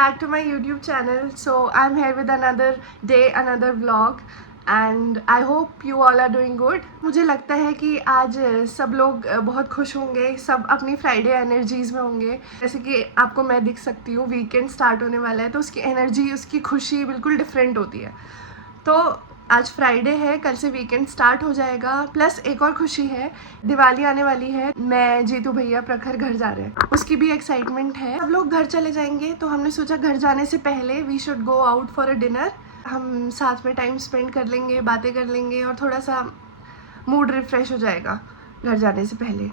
back to my YouTube channel. So I'm here with another day, another vlog, and I hope you all are doing good. मुझे लगता है कि आज सब लोग बहुत खुश होंगे, सब अपनी फ्राइडे एनर्जीज में होंगे। जैसे कि आपको मैं दिख सकती हूँ, वीकेंड स्टार्ट होने वाला है तो उसकी एनर्जी, उसकी खुशी बिल्कुल डिफरेंट होती है। तो आज फ्राइडे है, कल से वीकेंड स्टार्ट हो जाएगा। प्लस एक और खुशी है, दिवाली आने वाली है। मैं, जीतू भैया, प्रखर घर जा रहे हैं, उसकी भी एक्साइटमेंट है। सब लोग घर चले जाएंगे तो हमने सोचा घर जाने से पहले we should go out for a dinner. हम साथ में टाइम स्पेंड कर लेंगे, बातें कर लेंगे और थोड़ा सा मूड रिफ्रेश हो जाएगा घर जाने से पहले।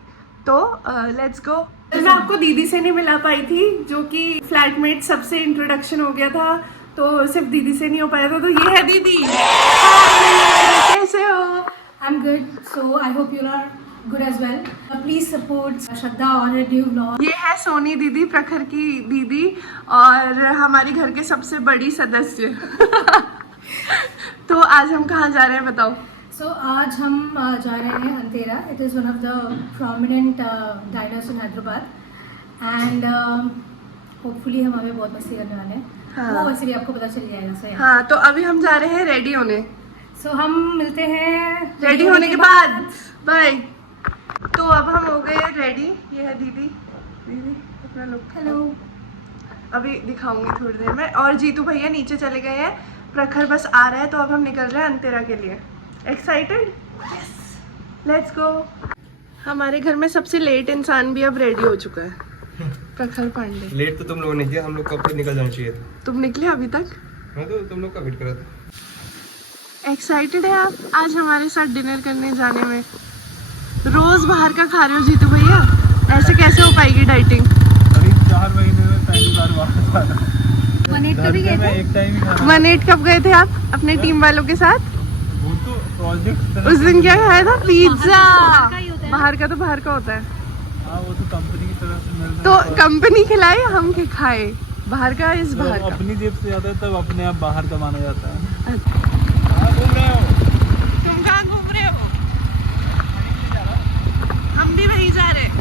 तो लेट्स गो। मैं आपको दीदी से नहीं मिला पाई थी, जो कि फ्लैटमेट सबसे इंट्रोडक्शन हो गया था, तो सिर्फ दीदी से नहीं हो पाया था। तो ये है दीदी। कैसे हो? I'm good. So I hope you are good as well. Please support Shraddha on her new vlog. ये है सोनी दीदी, प्रखर की दीदी और हमारी घर के सबसे बड़ी सदस्य। तो आज हम कहाँ जा रहे हैं बताओ? So आज हम जा रहे हैं अंधेरा. It is one of the prominent diners in Hyderabad, and hopefully हम हमें बहुत मस्ती करने वाले हैं। हाँ। वो वैसे भी आपको पता चल जाएगा। So yeah. हाँ, तो अभी हम जा रहे हैं रेडी होने। So हम मिलते हैं रेडी होने के बाद। बाय। तो अब हम हो गए रेडी। ये है दीदी। दीदी अपना लुक। हेलो। अभी दिखाऊंगी थोड़ी देर में। और जीतू भैया नीचे चले गए हैं, प्रखर बस आ रहा है, तो अब हम निकल रहे हैं अंधेरा के लिए। एक्साइटेड? Yes, let's go. हमारे घर में सबसे लेट इंसान भी अब रेडी हो चुका है, प्रखर पांडे। लेट तो तुम लोगों ने किया, हम लोग कब निकल जाना चाहिए था। तुम निकले अभी तक? मैं तो तुम लोग का वेट कर रहा था। एक्साइटेड है आप आज हमारे साथ डिनर करने जाने में? रोज बाहर का खा रहे हो जीतू भैया, ऐसे कैसे हो पाएगी डाइटिंग? अभी 4 महीने में पहली बार बाहर खा रहा हूं। 1-8 कभी गए थे? एक टाइम ही खाना। 1-8 कब गए थे आप अपने टीम वालों के साथ? वो तो प्रोजेक्ट उस दिन क्या खाया था? पिज्जा। बाहर का ही होता है। बाहर का तो बाहर का होता है। हाँ, वो तो कंपनी की तरफ से मिल तो रहा है। कंपनी खिलाए, हम खाए। बाहर का इस बाहर का। अपनी जेब से जाता है तब अपने आप बाहर का माना जाता है। अच्छा। कहाँ घूम रहे हो? तुम कहाँ घूम रहे हो? हम भी वहीं जा रहे हैं।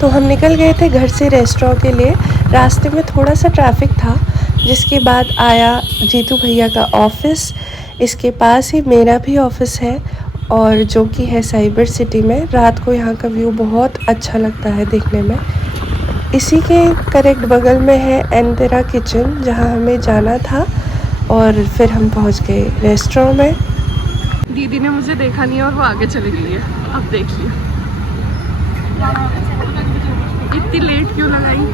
तो हम निकल गए थे घर से रेस्टोरेंट के लिए। रास्ते में थोड़ा सा ट्रैफिक था, जिसके बाद आया जीतू भैया का ऑफिस। इसके पास ही मेरा भी ऑफिस है, और जो कि है साइबर सिटी में। रात को यहाँ का व्यू बहुत अच्छा लगता है देखने में। इसी के करेक्ट बगल में है अंधेरा किचन, जहाँ हमें जाना था, और फिर हम पहुँच गए रेस्टोरेंट में। दीदी ने मुझे देखा नहीं और वो आगे चली गई है। अब देखिए इतनी लेट क्यों लगाई।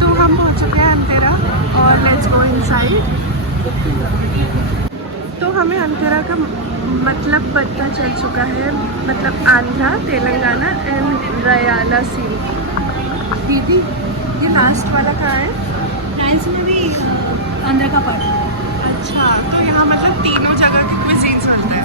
तो हम पहुँच चुके हैं अंधेरा और लेट्स गो इनसाइड। तो हमें अंधेरा का मतलब पता चल चुका है, मतलब आंध्रा, तेलंगाना एंड रयाला सी। दीदी ये लास्ट वाला कहाँ है? फ्रांस में भी आंध्र का पार्ट है। अच्छा, तो यहाँ मतलब तीनों जगह के क्विजीन्स मिलते हैं।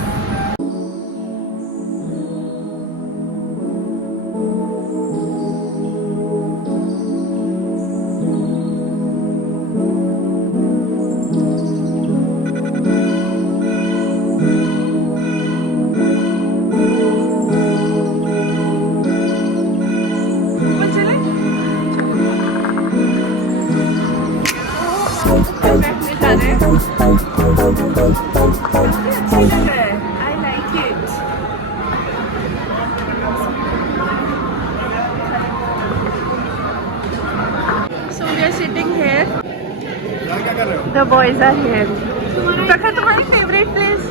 I like it. So we are sitting here. क्या कर रहे हो? The boys are here. प्रखर, तुम्हारी फेवरेट प्लेस?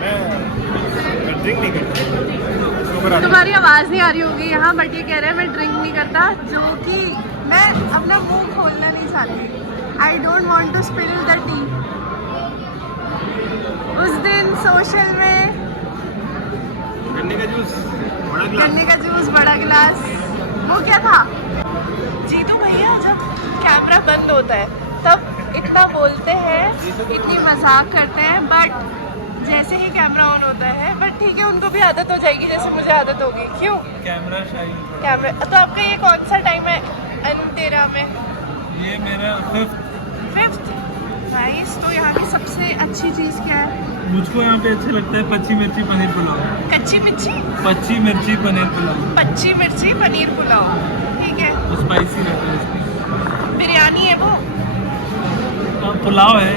मैं ड्रिंक नहीं करता। तुम्हारी आवाज़ नहीं आ रही होगी यहाँ, बट ये कह रहे हैं मैं ड्रिंक नहीं करता, जो कि मैं अपना मुंह खोलना नहीं चाहती। I don't want to spill the tea. उस दिन सोशल में गन्ने का जूस बड़ा गिलास। गन्ने का जूस बड़ा गिलास, वो क्या था? जीतू भैया जब कैमरा बंद होता है तब इतना बोलते हैं, इतनी मजाक करते हैं, बट जैसे ही कैमरा ऑन होता है, बट ठीक है, उनको भी आदत हो जाएगी जैसे मुझे आदत होगी। क्यों? कैमरा शाही। कैमरा। तो आपका ये कौन सा टाइम है अंधेरा में? ये मेरा 5th। नाइस। तो यहाँ की सबसे अच्छी चीज़ क्या है? मुझको यहाँ पे अच्छा लगता है पच्ची मिर्ची पनीर पुलाव। कच्ची मिर्ची? पच्ची मिर्ची पनीर पुलाव। पच्ची मिर्ची पनीर पुलाव। ठीक है। वो स्पाइसी रहता है इसलिए। बिरयानी है वो। पुलाव है,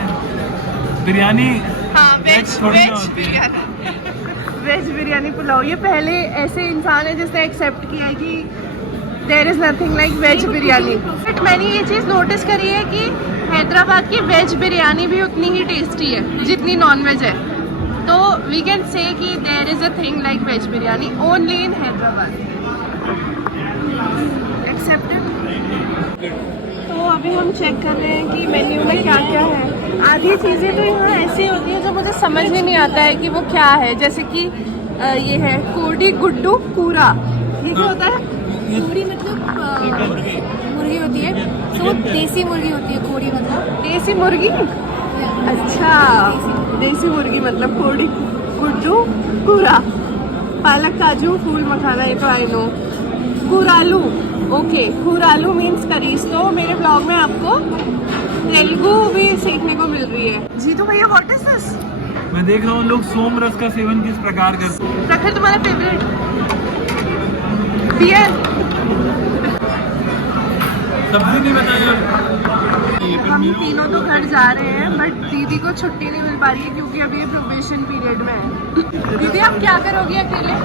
बिरयानी हाँ वेज थोड़ी ना वेज होती है। बिरयानी वेज बिरयानी पुलाव। ये पहले ऐसे इंसान है जिसने एक्सेप्ट किया है कि there is nothing like veg biryani. But मैंने ये चीज़ नोटिस करी है कि हैदराबाद की वेज बिरयानी भी उतनी ही टेस्टी है जितनी नॉन वेज है। तो वी कैन से कि there is a thing like veg biryani only in Hyderabad. Accepted. तो अभी हम चेक कर रहे हैं कि मेन्यू में क्या क्या है। आधी चीज़ें तो यहाँ ऐसी होती है जो मुझे समझ में नहीं आता है कि वो क्या है। जैसे कि ये है कोडी गुड्डू कूरा। ये क्या होता है? कोड़ी मतलब मुर्गी होती है, तो देसी मुर्गी होती है कोड़ी मतलब। देसी मुर्गी। अच्छा, देसी मुर्गी मतलब कोडी गुड्डू कूरा। पालक काजू फूल मखाना, ये तो आई नो। कुरालू, ओके, कुरालू मीन्स करीज। तो मेरे ब्लॉग में आपको तेलुगु भी सीखने को मिल रही है। जी तो भैया व्हाट इज दिस? मैं देख रहा हूँ लोग सोम रस का सेवन किस प्रकार करते हैं। प्रखर तुम्हारा फेवरेट बियर? सब्जी नहीं बताया। हम तीनों तो घर जा रहे हैं बट दीदी को छुट्टी नहीं मिल पा रही है क्योंकि अभी ये प्रोबेशन पीरियड में है। दीदी आप क्या करोगी अकेले?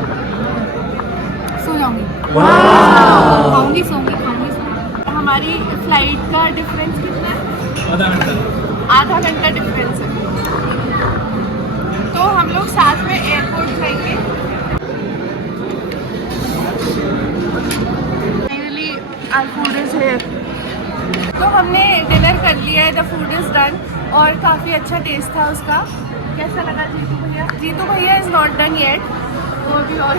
सो जाऊंगी, खाऊंगी, सोऊंगी, खाऊंगी, सोऊंगी। हमारी फ्लाइट का डिफरेंस कितना है? आधा घंटा डिफरेंस है। तो हम लोग साथ में एयरपोर्ट जाएंगे। Finally our food is here. तो हमने डिनर कर लिया है, द फूड इज डन और काफ़ी अच्छा टेस्ट था उसका। कैसा लगा जीतू भैया? जीतू भैया इज नॉट डन येट, वो अभी और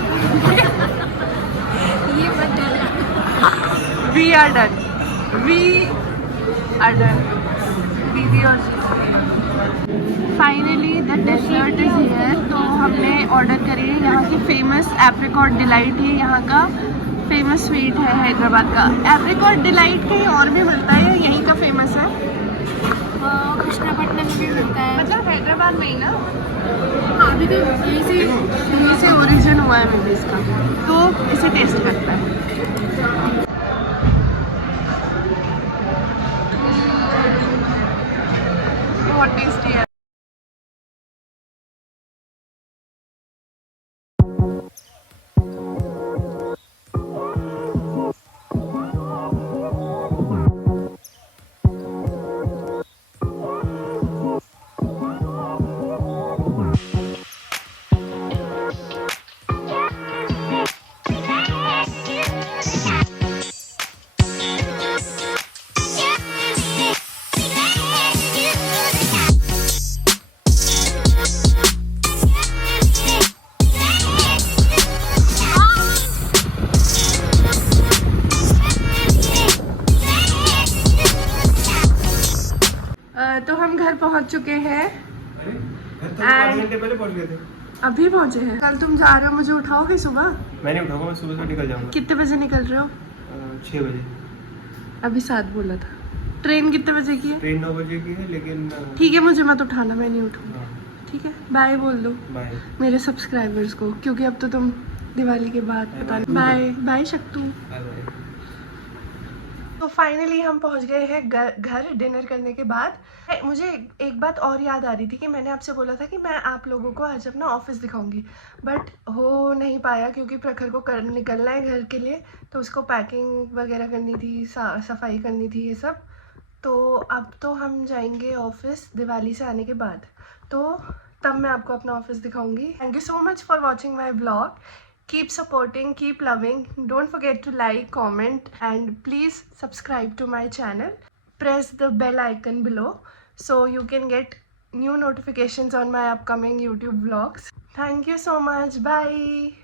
ये मत डरना। We are done, we are done. दीदी और finally the dessert is here. तो हमने ऑर्डर करी है यहाँ की फेमस एप्रिकॉट डिलाइट है, यहाँ का फेमस स्वीट है हैदराबाद का। एप्रिकॉट डिलाइट कहीं और भी मिलता है या यहीं का फेमस है? कृष्णापट्टनम में भी मिलता है, मतलब हैदराबाद में ही ना? हाँ अभी तो यहीं से ओरिजिन हुआ है मे बी इसका। तो इसे टेस्ट करता है। बहुत टेस्टी है। तो हम घर पहुंच चुके हैं। घंटे पहले पहुंच गए थे। अभी पहुंचे हैं। कल तुम जा रहे हो, मुझे उठाओगे सुबह? मैंने उठाऊंगा, मैं सुबह से निकल जाऊंगा। कितने बजे निकल रहे हो? 6 बजे। अभी 7 बोला था। ट्रेन कितने बजे की है? ट्रेन 9 बजे की है लेकिन ठीक है, मुझे मत उठाना, मैं नहीं उठूंगा। ठीक है, बाय बोल दो बाय। मेरे सब्सक्राइबर्स को, क्योंकि अब तो तुम दिवाली के बाद पता नहीं। बाय बाय शक्तू। तो फाइनली हम पहुंच गए हैं घर डिनर करने के बाद। मुझे एक बात और याद आ रही थी कि मैंने आपसे बोला था कि मैं आप लोगों को आज अपना ऑफिस दिखाऊंगी, बट हो नहीं पाया क्योंकि प्रखर को निकलना है घर के लिए। तो उसको पैकिंग वगैरह करनी थी, सफाई करनी थी, ये सब। तो अब तो हम जाएंगे ऑफिस दिवाली से आने के बाद, तो तब मैं आपको अपना ऑफिस दिखाऊंगी। Thank you so much for watching my blog. Keep supporting, keep loving. Don't forget to like, comment, and please subscribe to my channel. Press the bell icon below so you can get new notifications on my upcoming YouTube vlogs. Thank you so much. Bye.